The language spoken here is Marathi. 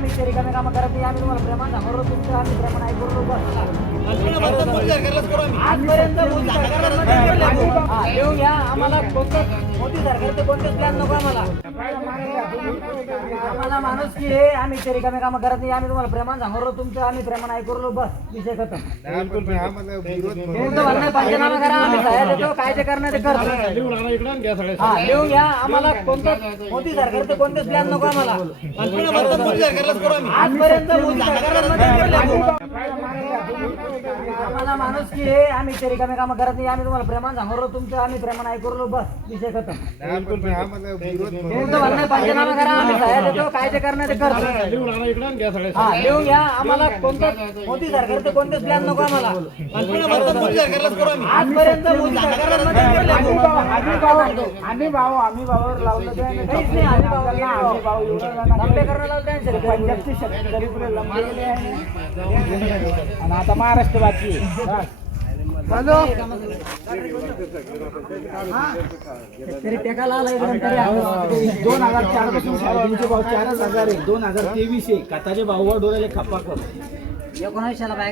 आम्ही ते रिकामे कामं करत नाही. आम्ही तुम्हाला प्रेमान सांगतो तुमचं आम्ही प्रेमान ऐकू बस. आजपर्यंत लिहून घ्या आम्हाला कोणतं मोदी सरकारचे कोणतेच प्लॅन नको आम्हाला? आम्हाला माणूस की हे आम्ही ते रिकामे कामं करत नाही आम्ही तुम्हाला प्रेमान सांगतो तुमचं आम्ही प्रेमान ऐकू बस विषय खतम. तुमचं म्हणणं पंचनामा करा आम्ही सह्या देतो काय ते करणार ते करतो हा लिहून घ्या आम्हाला कोणतं मोदी सरकारचे कोणतेच प्लॅन नको आम्हाला? आजपर्यंत मोदी सरकारमध्ये केलं. आम्हाला माणूस की हे आम्ही ते रिकामे कामं करत नाही आम्ही तुम्हाला प्रेमान सांगतो तुमचं आम्ही प्रेमान ऐकू बस विषय खतम. तुमचं म्हणणं आहे, पंचनामा करा आम्ही सह्या देतो काय ते करणार ते करतो हा लिहून घ्या आम्हाला कोणतं मोदी सरकारचे कोणतेच प्लॅन नको आम्हाला. आजपर्यंत मोदी सरकारमध्ये केलं. आम्ही. भाऊ आम्ही भावावर लावलं ते काहीच नाही, आम्ही भाऊ- आम्ही भाऊ. एवढं. पंजाबचे शेतकरी पुढे लंबलेले आहे. आणि आता महाराष्ट्र बाकी दोन हजार चारपासून भाव चारच हजार आहे. दोन हजार तेवीस आहे. खताचे भाव वर डोळ्याले खपा कर एकोणावीसशेला बाय